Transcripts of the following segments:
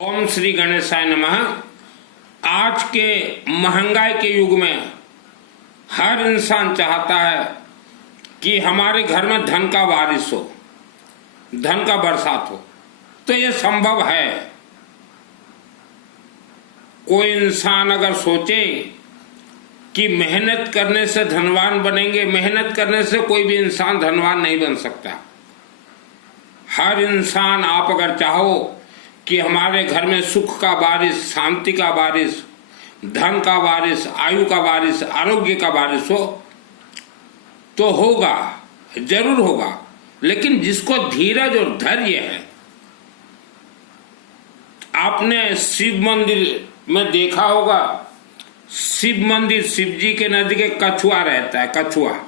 ओम श्री गणेशाय नमः। आज के महंगाई के युग में हर इंसान चाहता है कि हमारे घर में धन का बारिश हो, धन का बरसात हो। तो ये संभव है। कोई इंसान अगर सोचे कि मेहनत करने से धनवान बनेंगे, मेहनत करने से कोई भी इंसान धनवान नहीं बन सकता। हर इंसान, आप अगर चाहो कि हमारे घर में सुख का बारिश, शांति का बारिश, धन का बारिश, आयु का बारिश, आरोग्य का बारिश हो, तो होगा, जरूर होगा। लेकिन जिसको धीरज और धैर्य है, आपने शिव मंदिर में देखा होगा, शिव मंदिर, शिव जी के नजदीक एक कछुआ रहता है। कछुआ,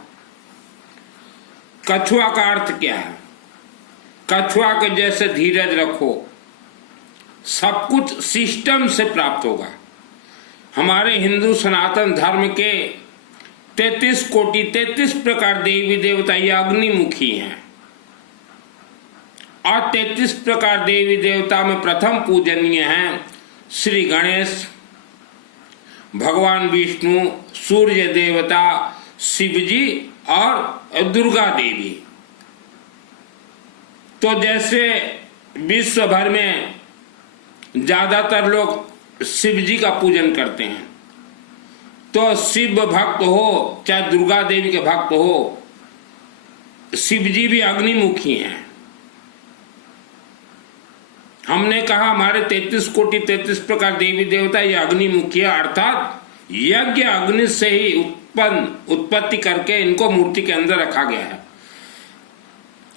कछुआ का अर्थ क्या है? कछुआ के जैसे धीरज रखो, सब कुछ सिस्टम से प्राप्त होगा। हमारे हिंदू सनातन धर्म के 33 कोटि 33 प्रकार देवी देवता ये अग्निमुखी हैं, और 33 प्रकार देवी देवता में प्रथम पूजनीय हैं श्री गणेश, भगवान विष्णु, सूर्य देवता, शिव जी और दुर्गा देवी। तो जैसे विश्व भर में ज्यादातर लोग शिव जी का पूजन करते हैं, तो शिव भक्त हो चाहे दुर्गा देवी के भक्त हो, शिव जी भी अग्निमुखी हैं। हमने कहा हमारे 33 कोटि 33 प्रकार देवी देवता ये अग्निमुखी है, अर्थात यज्ञ अग्नि से ही उत्पत्ति करके इनको मूर्ति के अंदर रखा गया है।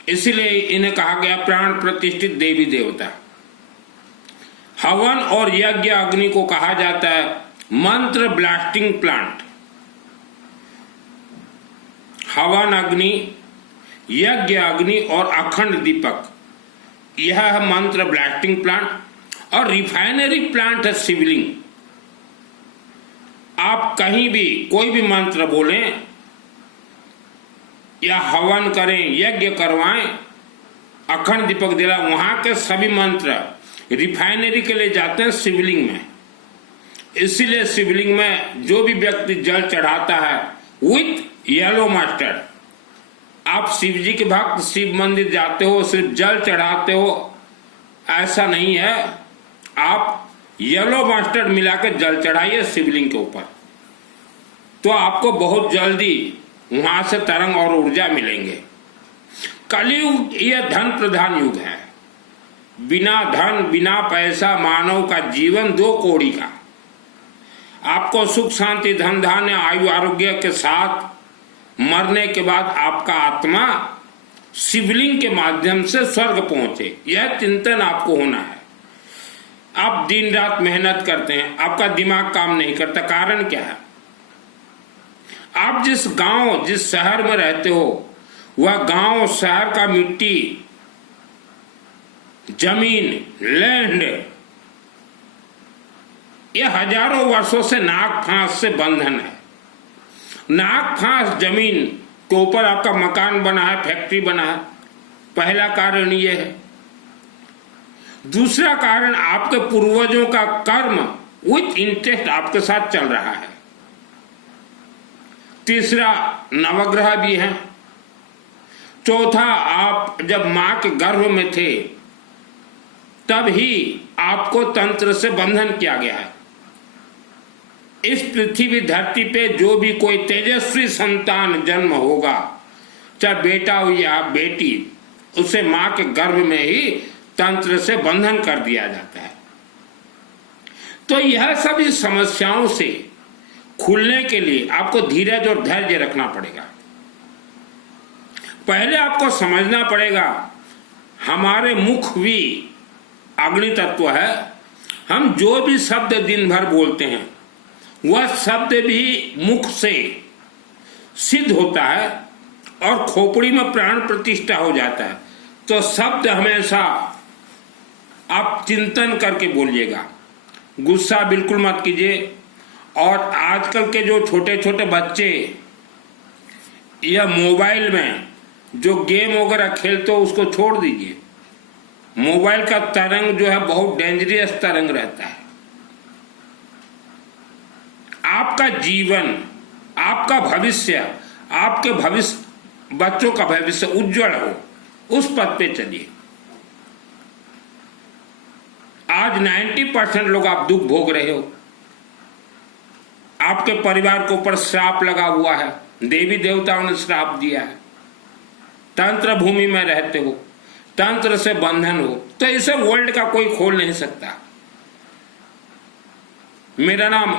इसीलिए इन्हें कहा गया प्राण प्रतिष्ठित देवी देवता। हवन और यज्ञ अग्नि को कहा जाता है मंत्र ब्लास्टिंग प्लांट। हवन अग्नि, यज्ञ अग्नि और अखंड दीपक, यह है मंत्र ब्लास्टिंग प्लांट। और रिफाइनरी प्लांट है शिवलिंग। आप कहीं भी कोई भी मंत्र बोलें या हवन करें, यज्ञ करवाएं, अखंड दीपक दिला, वहां के सभी मंत्र रिफाइनरी के लिए जाते हैं शिवलिंग में। इसीलिए शिवलिंग में जो भी व्यक्ति जल चढ़ाता है विथ येलो मस्टर्ड, आप शिव जी के भक्त शिव मंदिर जाते हो सिर्फ जल चढ़ाते हो, ऐसा नहीं है। आप येलो मस्टर्ड मिला के जल चढ़ाइए शिवलिंग के ऊपर, तो आपको बहुत जल्दी वहां से तरंग और ऊर्जा मिलेंगे। कलयुग यह धन प्रधान युग है। बिना धन, बिना पैसा मानव का जीवन 2 कौड़ी का। आपको सुख शांति धन धान्य आयु आरोग्य के साथ मरने के बाद आपका आत्मा शिवलिंग के माध्यम से स्वर्ग पहुंचे, यह चिंतन आपको होना है। आप दिन रात मेहनत करते हैं, आपका दिमाग काम नहीं करता। कारण क्या है? आप जिस गांव, जिस शहर में रहते हो, वह गांव शहर का मिट्टी, जमीन, लैंड, यह हजारों वर्षों से नाक फांस से बंधन है। नाक फांस जमीन के ऊपर आपका मकान बना है, फैक्ट्री बना है। पहला कारण यह है। दूसरा कारण आपके पूर्वजों का कर्म विथ इंटरेस्ट आपके साथ चल रहा है। तीसरा, नवग्रह भी है। चौथा, आप जब मां के गर्भ में थे तब ही आपको तंत्र से बंधन किया गया है। इस पृथ्वी धरती पे जो भी कोई तेजस्वी संतान जन्म होगा, चाहे बेटा हो या बेटी, उसे मां के गर्भ में ही तंत्र से बंधन कर दिया जाता है। तो यह सभी समस्याओं से खुलने के लिए आपको धीरज और धैर्य रखना पड़ेगा। पहले आपको समझना पड़ेगा हमारे मुख भी अग्नि तत्व है। हम जो भी शब्द दिन भर बोलते हैं वह शब्द भी मुख से सिद्ध होता है और खोपड़ी में प्राण प्रतिष्ठा हो जाता है। तो शब्द हमेशा आप चिंतन करके बोलिएगा, गुस्सा बिल्कुल मत कीजिए। और आजकल के जो छोटे छोटे बच्चे या मोबाइल में जो गेम वगैरह खेलते हो उसको छोड़ दीजिए। मोबाइल का तरंग जो है बहुत डेंजरस तरंग रहता है। आपका जीवन, आपका भविष्य, आपके भविष्य, बच्चों का भविष्य उज्जवल हो, उस पथ पे चलिए। आज 90% लोग आप दुख भोग रहे हो, आपके परिवार के ऊपर श्राप लगा हुआ है, देवी देवताओं ने श्राप दिया है, तंत्र भूमि में रहते हो, तंत्र से बंधन हो, तो इसे वर्ल्ड का कोई खोल नहीं सकता। मेरा नाम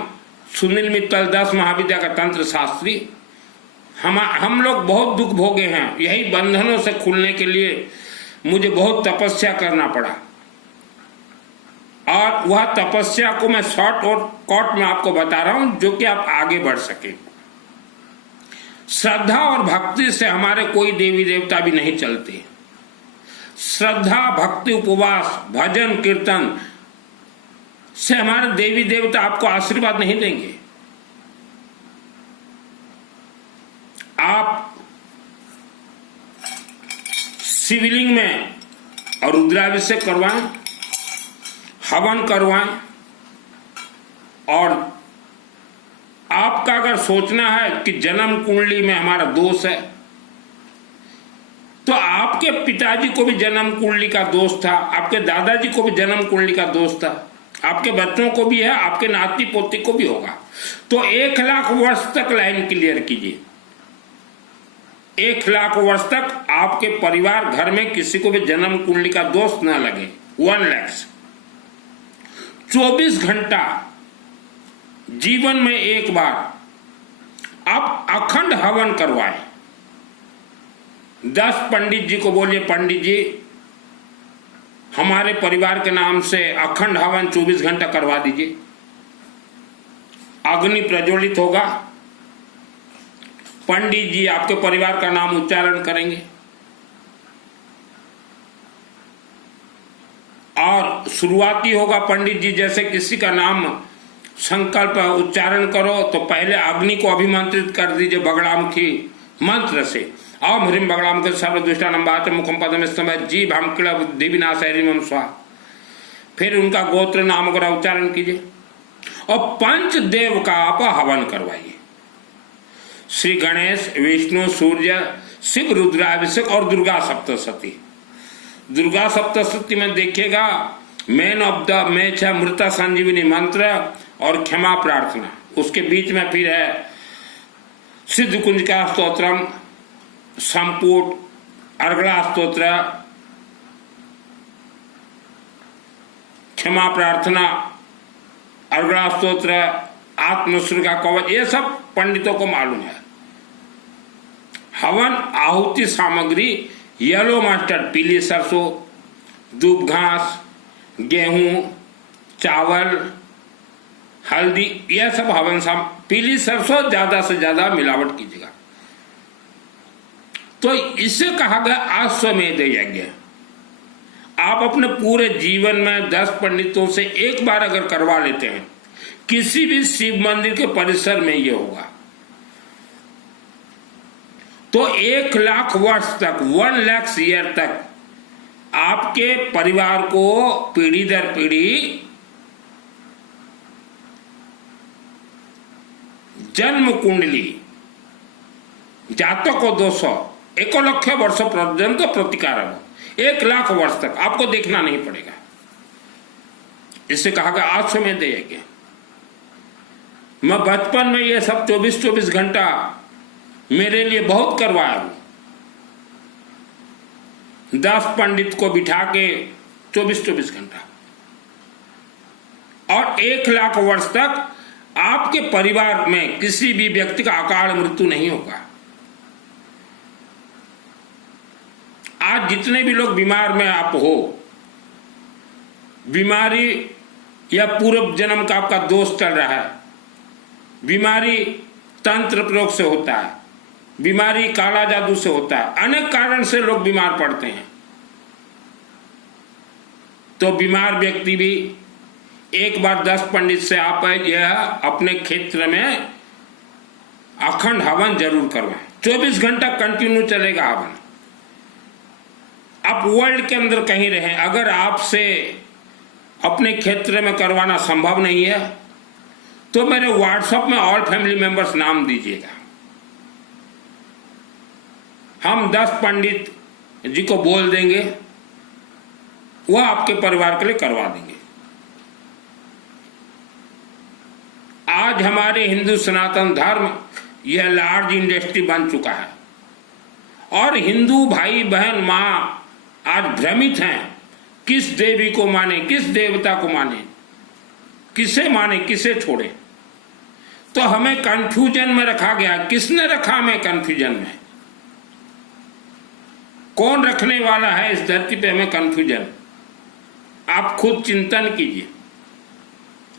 सुनील मित्तल, 10 महाविद्या का तंत्र शास्त्री। हम लोग बहुत दुख भोगे हैं। यही बंधनों से खुलने के लिए मुझे बहुत तपस्या करना पड़ा, और वह तपस्या को मैं शॉर्ट और कॉट में आपको बता रहा हूं, जो कि आप आगे बढ़ सके। श्रद्धा और भक्ति से हमारे कोई देवी देवता भी नहीं चलते। श्रद्धा, भक्ति, उपवास, भजन, कीर्तन से हमारे देवी देवता आपको आशीर्वाद नहीं देंगे। आप शिवलिंग में और रुद्राभिषेक करवाएं, हवन करवाएं, और आपका अगर सोचना है कि जन्म कुंडली में हमारा दोष है, तो आपके पिताजी को भी जन्म कुंडली का दोष था, आपके दादाजी को भी जन्म कुंडली का दोष था, आपके बच्चों को भी है, आपके नाती पोती को भी होगा। तो 1 लाख वर्ष तक लाइन क्लियर कीजिए। 1 लाख वर्ष तक आपके परिवार घर में किसी को भी जन्म कुंडली का दोष ना लगे। 1 लाख। 24 घंटा जीवन में एक बार आप अखंड हवन करवाएं। 10 पंडित जी को बोलिए, पंडित जी हमारे परिवार के नाम से अखंड हवन 24 घंटा करवा दीजिए। अग्नि प्रज्वलित होगा, पंडित जी आपके परिवार का नाम उच्चारण करेंगे, और शुरुआती होगा पंडित जी, जैसे किसी का नाम संकल्प उच्चारण करो तो पहले अग्नि को अभिमंत्रित कर दीजिए बगड़ामुखी मंत्र से। ओम ह्रीम बगड़ामुखी सर्वदुष्टानां मुखम पदम स्तंभ जीभ हम क्लब दिविनाशैरिमं स्वाहा। फिर उनका गोत्र नाम का उच्चारण कीजिए और पंचदेव का आप हवन करवाइए। श्री गणेश, विष्णु, सूर्य, शिव, रुद्राभिषेक और दुर्गा सप्तशती। दुर्गा सप्तशती में देखिएगा मेन ऑफ द मैच है मृता संजीवनी मंत्र और क्षमा प्रार्थना। उसके बीच में फिर है सिद्ध कुंजिका स्तोत्रम, संपुट, अर्गला स्तोत्र, क्षमा प्रार्थना, अर्गला स्तोत्र, आत्मसुर्गा कवच, ये सब पंडितों को मालूम है। हवन आहुति सामग्री येलो मस्टर्ड, पीली सरसों, दूब घास, गेहूं, चावल, हल्दी, यह सब हवन पीली सरसों ज्यादा से ज्यादा मिलावट कीजिएगा। तो इसे कहा गया अश्वमेध यज्ञ। आप अपने पूरे जीवन में 10 पंडितों से एक बार अगर करवा लेते हैं, किसी भी शिव मंदिर के परिसर में यह होगा, तो 1 लाख वर्ष तक, 1 लाख ईयर तक आपके परिवार को पीढ़ी दर पीढ़ी जन्म कुंडली जातक को 200 1 लक्ष वर्ष पर्यंत प्रतिकार हो। 1 लाख वर्ष तक आपको देखना नहीं पड़ेगा। इसे कहा गया अश्वमेध यज्ञ। मैं बचपन में ये सब 24-24 घंटा मेरे लिए बहुत करवाया हूं। 10 पंडित को बिठा के 24-24 घंटा, और 1 लाख वर्ष तक आपके परिवार में किसी भी व्यक्ति का अकाल मृत्यु नहीं होगा। आज जितने भी लोग बीमार में आप हो, बीमारी या पूर्व जन्म का आपका दोष चल रहा है, बीमारी तंत्र प्रयोग से होता है, बीमारी काला जादू से होता है, अनेक कारण से लोग बीमार पड़ते हैं। तो बीमार व्यक्ति भी एक बार 10 पंडित से आप यह अपने क्षेत्र में अखंड हवन जरूर करवाएं। 24 घंटा कंटिन्यू चलेगा हवन। आप वर्ल्ड के अंदर कहीं रहें, अगर आपसे अपने क्षेत्र में करवाना संभव नहीं है तो मेरे व्हाट्सएप में ऑल फैमिली मेंबर्स नाम दीजिएगा। हम 10 पंडित जी को बोल देंगे, वह आपके परिवार के लिए करवा देंगे। आज हमारे हिंदू सनातन धर्म यह लार्ज इंडस्ट्री बन चुका है और हिंदू भाई बहन मां आज भ्रमित हैं, किस देवी को माने, किस देवता को माने, किसे माने, किसे छोड़े। तो हमें कंफ्यूजन में रखा गया। किसने रखा हमें कंफ्यूजन में? कौन रखने वाला है इस धरती पे हमें कंफ्यूजन? आप खुद चिंतन कीजिए।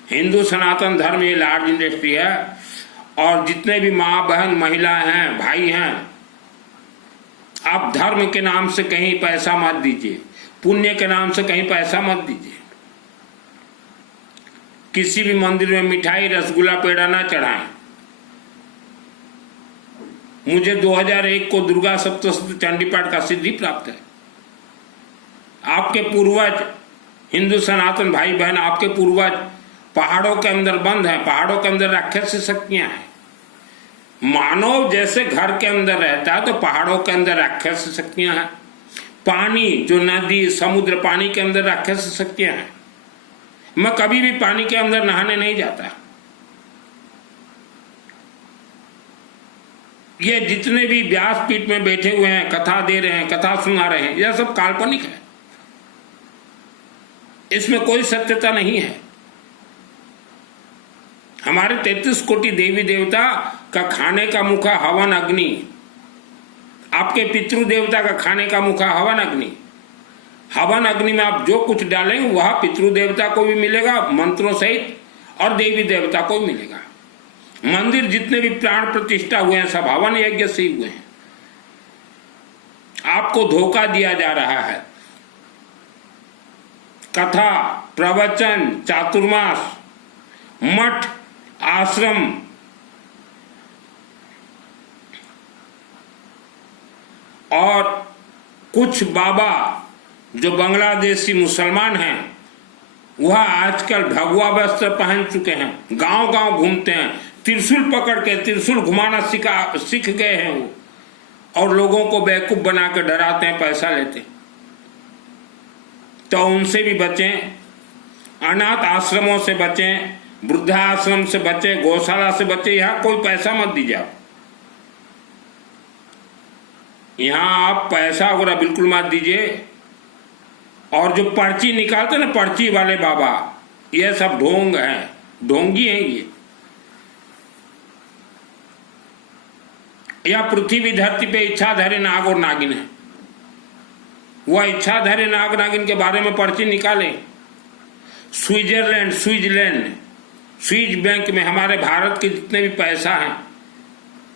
हिंदू सनातन धर्म ये लार्ज इंडस्ट्री है और जितने भी माँ बहन महिलाएं हैं, भाई हैं, आप धर्म के नाम से कहीं पैसा मत दीजिए, पुण्य के नाम से कहीं पैसा मत दीजिए। किसी भी मंदिर में मिठाई रसगुल्ला पेड़ा ना चढ़ाएं। मुझे 2001 को दुर्गा सप्तशती चंडी पाठ का सिद्धि प्राप्त है। आपके पूर्वज हिंदू सनातन भाई बहन, आपके पूर्वज पहाड़ों के अंदर बंद हैं, पहाड़ों के अंदर राक्षसी शक्तियां हैं। मानव जैसे घर के अंदर रहता है तो पहाड़ों के अंदर राक्षसी शक्तियां हैं। पानी जो नदी समुद्र पानी के अंदर राक्षसी शक्तियां हैं। मैं कभी भी पानी के अंदर नहाने नहीं जाता। ये जितने भी व्यासपीठ में बैठे हुए हैं, कथा दे रहे हैं, कथा सुना रहे हैं, यह सब काल्पनिक है। इसमें कोई सत्यता नहीं है। हमारे 33 कोटि देवी देवता का खाने का मुखा हवन अग्नि, आपके पितृ देवता का खाने का मुखा हवन अग्नि। हवन अग्नि में आप जो कुछ डालेंगे वह पितृ देवता को भी मिलेगा मंत्रों सहित और देवी देवता को भी मिलेगा। मंदिर जितने भी प्राण प्रतिष्ठा हुए हैं सब हवन यज्ञ से ही हुए हैं। आपको धोखा दिया जा रहा है। कथा, प्रवचन, चातुर्मास, मठ, आश्रम, और कुछ बाबा जो बांग्लादेशी मुसलमान हैं वह आजकल भगवा वस्त्र पहन चुके हैं, गांव गांव घूमते हैं, त्रिशूल पकड़ के त्रिशूल घुमाना सीख गए हैं वो, और लोगों को बेवकूफ बना के डराते हैं, पैसा लेते हैं। तो उनसे भी बचें, अनाथ आश्रमों से बचें, वृद्धाश्रम से बचें, गौशाला से बचें। यहाँ कोई पैसा मत दीजिए आप। यहाँ आप पैसा वगैरह बिल्कुल मत दीजिए। और जो पर्ची निकालते ना, पर्ची वाले बाबा, ये सब ढोंग हैं, ढोंगी हैं ये। यह पृथ्वी धरती पे इच्छाधारी नाग और नागिन है। वह इच्छाधारी नाग नागिन के बारे में पर्ची निकाले। स्विट्जरलैंड, स्विस बैंक में हमारे भारत के जितने भी पैसा है,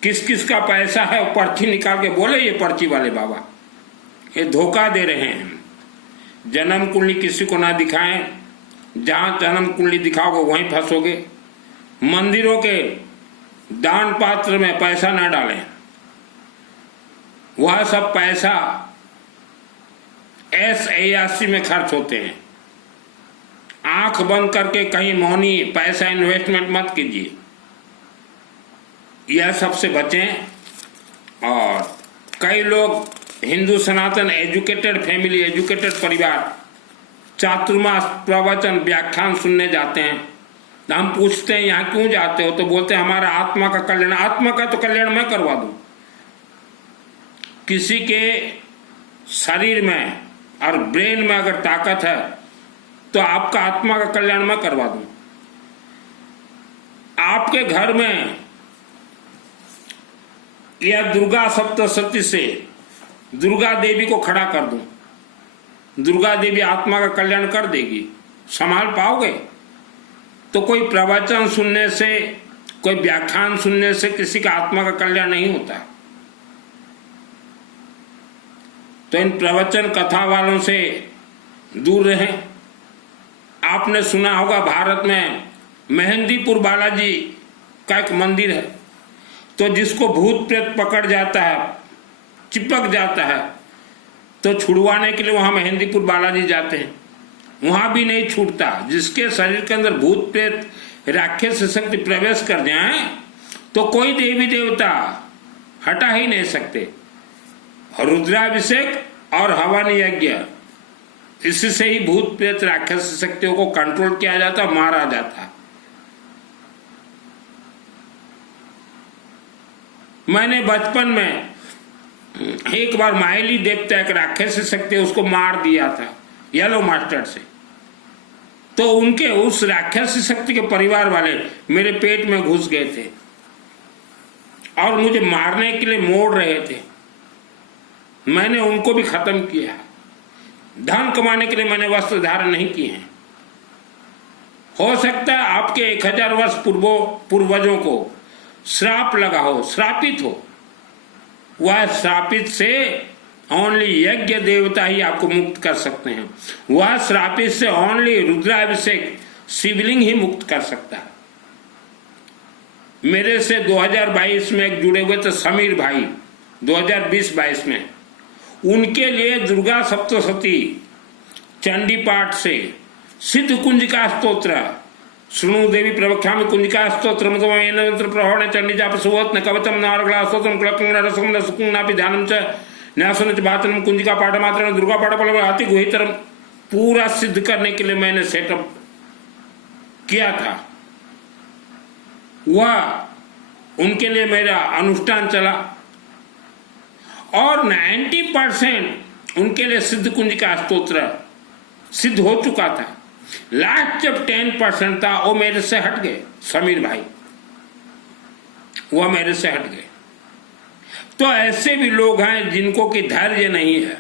किस किस का पैसा है, वो पर्ची निकाल के बोले ये पर्ची वाले बाबा। ये धोखा दे रहे हैं। जन्म कुंडली किसी को ना दिखाएं। जहां जन्म कुंडली दिखाओगे वहीं फंसोगे। मंदिरों के दान पात्र में पैसा ना डालें। वह सब पैसा ऐश-ऐयाशी में खर्च होते हैं। आंख बंद करके कहीं मौनी पैसा इन्वेस्टमेंट मत कीजिए। यह सबसे बचें। और कई लोग हिंदू सनातन एजुकेटेड फैमिली, एजुकेटेड परिवार चातुर्मास प्रवचन व्याख्यान सुनने जाते हैं। तो हम पूछते हैं यहाँ क्यों जाते हो, तो बोलते हैं हमारा आत्मा का कल्याण। आत्मा का तो कल्याण मैं करवा दूं। किसी के शरीर में और ब्रेन में अगर ताकत है तो आपका आत्मा का कल्याण मैं करवा दूं। आपके घर में या दुर्गा सप्तशती से दुर्गा देवी को खड़ा कर दूं, दुर्गा देवी आत्मा का कल्याण कर देगी। संभाल पाओगे? तो कोई प्रवचन सुनने से, कोई व्याख्यान सुनने से किसी का आत्मा का कल्याण नहीं होता। तो इन प्रवचन कथा वालों से दूर रहें। आपने सुना होगा भारत में मेहंदीपुर बालाजी का एक मंदिर है। तो जिसको भूत प्रेत पकड़ जाता है, चिपक जाता है, तो छुड़वाने के लिए वहां मेहंदीपुर बालाजी जाते हैं, वहां भी नहीं छूटता। जिसके शरीर के अंदर भूत प्रेत राक्षस शक्ति प्रवेश कर जाए तो कोई देवी देवता हटा ही नहीं सकते। रुद्राभिषेक और हवन यज्ञ, इससे ही भूत प्रेत राक्षस शक्तियों को कंट्रोल किया जाता, मारा जाता। मैंने बचपन में एक बार माइली देवता एक राक्षस शक्ति उसको मार दिया था येलो मास्टर से। तो उनके उस राक्षस शक्ति के परिवार वाले मेरे पेट में घुस गए थे और मुझे मारने के लिए मोड़ रहे थे। मैंने उनको भी खत्म किया। धन कमाने के लिए मैंने वस्त्र धारण नहीं किए हैं। हो सकता है आपके 1000 वर्ष पूर्वजों को श्राप लगा हो, श्रापित हो। वह श्रापित से ओनली यज्ञ देवता ही आपको मुक्त कर सकते हैं। वह श्रापित से ओनली रुद्राभिषेक शिवलिंग ही मुक्त कर सकता है। मेरे से 2022 में एक जुड़े हुए थे समीर भाई, 2020-22 में। उनके लिए दुर्गा सप्तशती चंडी पाठ से सिद्ध कुंजिका स्तोत्र, शृणु देवी प्रवक्ष्यामि कुंजिका स्तोत्र प्रभाव चंडी जाप सुवत न कवचम नारगला स्तोत्रम क्लकं रसं न सुकुं नापि ध्यानम च न्यासन च भातनम कुंजिका पाठ मात्र दुर्गा पाठ बल अति गुहितरम पूरा सिद्ध करने के लिए मैंने सेटअप किया था। वह उनके लिए मेरा अनुष्ठान चला और 90% उनके लिए सिद्ध कुंजिका स्तोत्र सिद्ध हो चुका था। लास्ट जब 10% था वो मेरे से हट गए, समीर भाई वह मेरे से हट गए। तो ऐसे भी लोग हैं जिनको कि धैर्य नहीं है।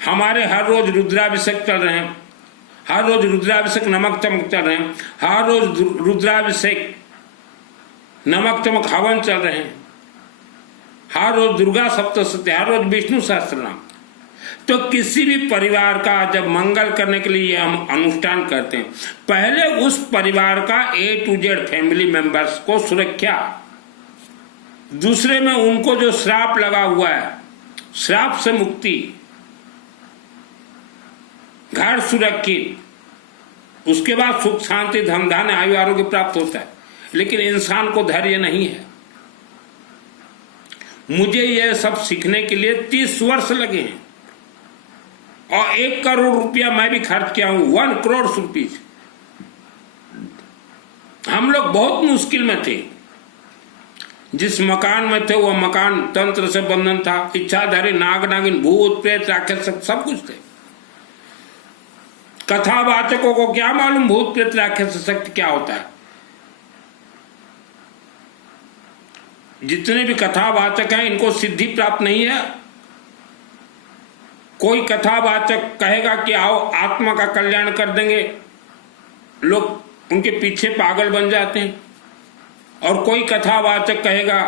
हमारे हर रोज रुद्राभिषेक चल रहे हैं, हर रोज रुद्राभिषेक नमक चमक चल रहे हैं, हर रोज रुद्राभिषेक नमक चमक हवन चल रहे हैं, हर रोज दुर्गा सप्तशती, हर रोज विष्णु सहस्त्रनाम। तो किसी भी परिवार का जब मंगल करने के लिए हम अनुष्ठान करते हैं, पहले उस परिवार का A to Z family members को सुरक्षा, दूसरे में उनको जो श्राप लगा हुआ है श्राप से मुक्ति, घर सुरक्षित, उसके बाद सुख शांति धन धान्य आयु आरोग्य प्राप्त होता है। लेकिन इंसान को धैर्य नहीं है। मुझे यह सब सीखने के लिए 30 वर्ष लगे हैं और 1 करोड़ रुपया मैं भी खर्च किया हूं, 1 करोड़ रुपीज। हम लोग बहुत मुश्किल में थे। जिस मकान में थे वह मकान तंत्र से बंधन था, इच्छाधारी नाग नागिन भूत प्रेत राक्षस सब कुछ थे। कथावाचकों को क्या मालूम भूत प्रेत राक्षस शक्ति क्या होता है। जितने भी कथावाचक हैं इनको सिद्धि प्राप्त नहीं है। कोई कथावाचक कहेगा कि आओ आत्मा का कल्याण कर देंगे, लोग उनके पीछे पागल बन जाते हैं। और कोई कथावाचक कहेगा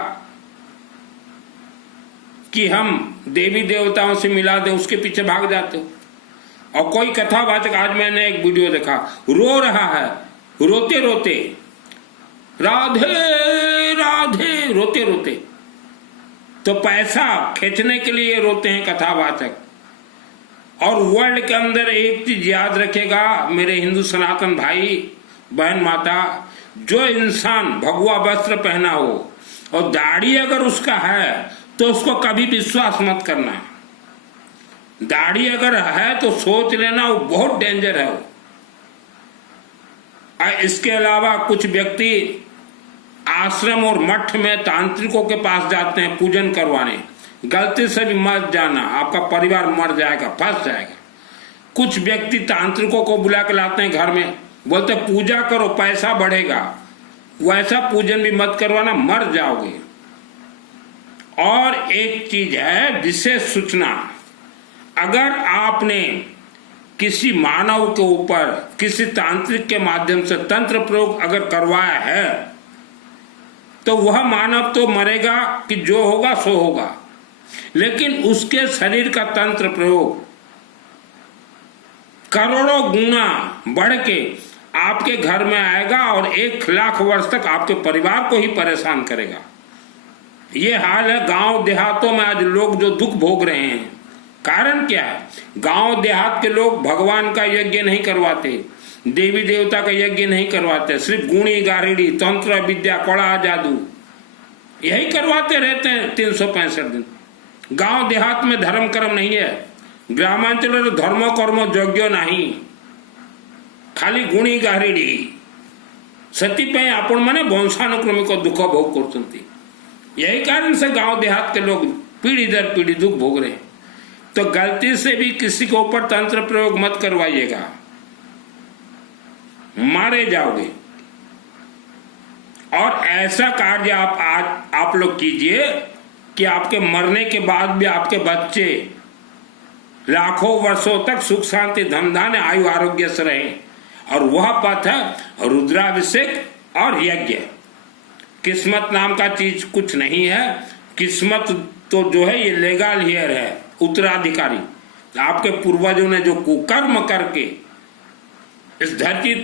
कि हम देवी देवताओं से मिला दें, उसके पीछे भाग जाते हो। और कोई कथावाचक, आज मैंने एक वीडियो देखा, रो रहा है रोते रोते, राधे राधे रोते रोते। तो पैसा खींचने के लिए रोते हैं कथावाचक। और वर्ल्ड के अंदर एक चीज याद रखेगा मेरे हिंदू सनातन भाई बहन माता, जो इंसान भगवा वस्त्र पहना हो और दाढ़ी अगर उसका है तो उसको कभी विश्वास मत करना। दाढ़ी अगर है तो सोच लेना वो बहुत डेंजर है। इसके अलावा कुछ व्यक्ति आश्रम और मठ में तांत्रिकों के पास जाते हैं पूजन करवाने। गलती से भी मत जाना, आपका परिवार मर जाएगा, फंस जाएगा। कुछ व्यक्ति तांत्रिकों को बुला के लाते हैं घर में, बोलते पूजा करो पैसा बढ़ेगा। वैसा पूजन भी मत करवाना, मर जाओगे। और एक चीज है विशेष सूचना, अगर आपने किसी मानव के ऊपर किसी तांत्रिक के माध्यम से तंत्र प्रयोग अगर करवाया है तो वह मानव तो मरेगा कि जो होगा सो होगा, लेकिन उसके शरीर का तंत्र प्रयोग करोड़ों गुना बढ़ के आपके घर में आएगा और 1 लाख वर्ष तक आपके परिवार को ही परेशान करेगा। ये हाल है गांव देहातों में आज लोग जो दुख भोग रहे हैं। कारण क्या है? गांव देहात के लोग भगवान का यज्ञ नहीं करवाते, देवी देवता का यज्ञ नहीं करवाते, सिर्फ गुणी गारेडी, तंत्र विद्या, कड़ा जादू यही करवाते रहते हैं 365 दिन। गांव देहात में धर्म कर्म नहीं है। ग्रामांचल धर्म कर्म यज्ञ नहीं, खाली गुणी गारेडी। सती आपण मैंने वंशानुक्रमिक दुख भोग करते। यही कारण से गांव देहात के लोग पीढ़ी दर पीढ़ी दुख भोग रहे हैं। तो गलती से भी किसी के ऊपर तंत्र प्रयोग मत करवाइएगा, मारे जाओगे। और ऐसा कार्य आप लोग कीजिए कि आपके मरने के बाद भी आपके बच्चे लाखों वर्षों तक सुख शांति धन धान्य आयु आरोग्य से रहें। और वह पथ है रुद्राभिषेक और यज्ञ। किस्मत नाम का चीज कुछ नहीं है। किस्मत तो जो है ये लीगल हेयर है, उत्तराधिकारी। आपके पूर्वजों ने जो कुकर्म करके इस धरती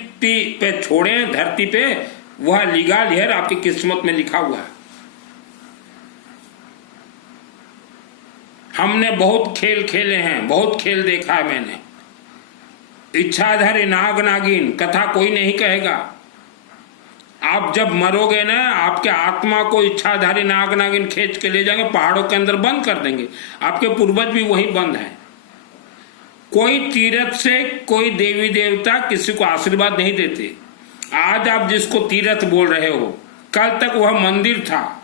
पे छोड़े, धरती पे, वह लीगल हेयर आपकी किस्मत में लिखा हुआ है। हमने बहुत खेल खेले हैं, बहुत खेल देखा है मैंने। इच्छाधारी नाग नागिन कथा कोई नहीं कहेगा। आप जब मरोगे ना, आपके आत्मा को इच्छाधारी नाग नागिन खींच के ले जाएंगे, पहाड़ों के अंदर बंद कर देंगे। आपके पूर्वज भी वहीं बंद है। कोई तीर्थ से कोई देवी देवता किसी को आशीर्वाद नहीं देते। आज आप जिसको तीर्थ बोल रहे हो, कल तक वह मंदिर था।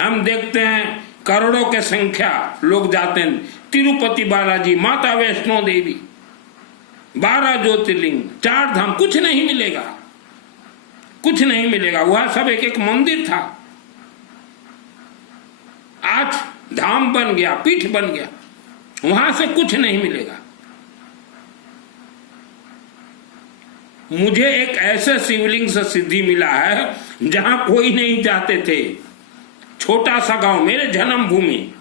हम देखते हैं करोड़ों के संख्या लोग जाते हैं तिरुपति बालाजी, माता वैष्णो देवी, 12 ज्योतिर्लिंग, 4 धाम। कुछ नहीं मिलेगा, कुछ नहीं मिलेगा। वह सब एक एक मंदिर था, आज धाम बन गया, पीठ बन गया। वहां से कुछ नहीं मिलेगा। मुझे एक ऐसे शिवलिंग से सिद्धि मिला है जहां कोई नहीं जाते थे। छोटा सा गांव, मेरे जन्म भूमि,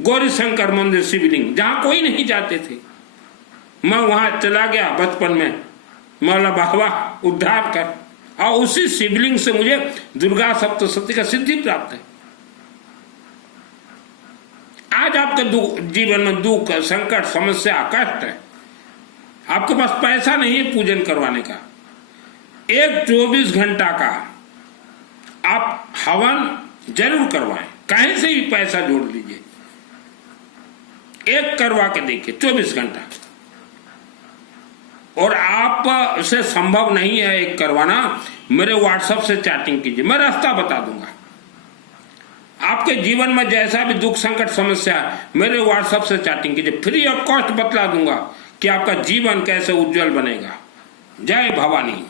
गौरी शंकर मंदिर शिवलिंग, जहां कोई नहीं जाते थे। मैं वहां चला गया बचपन में, मौला बाबा उद्धार कर। और उसी शिवलिंग से मुझे दुर्गा सप्तशती का सिद्धि प्राप्त है। आज आपके जीवन में दुख, संकट, समस्या, कष्ट है, आपके पास पैसा नहीं है पूजन करवाने का, एक 24 घंटा का आप हवन जरूर करवाएं। कहीं से भी पैसा जोड़ लीजिए, एक करवा के देखिए 24 घंटा। और आप से संभव नहीं है एक करवाना, मेरे व्हाट्सएप से चैटिंग कीजिए, मैं रास्ता बता दूंगा। आपके जीवन में जैसा भी दुख संकट समस्या, मेरे व्हाट्सएप से चैटिंग कीजिए, फ्री ऑफ कॉस्ट बतला दूंगा कि आपका जीवन कैसे उज्जवल बनेगा। जय भवानी।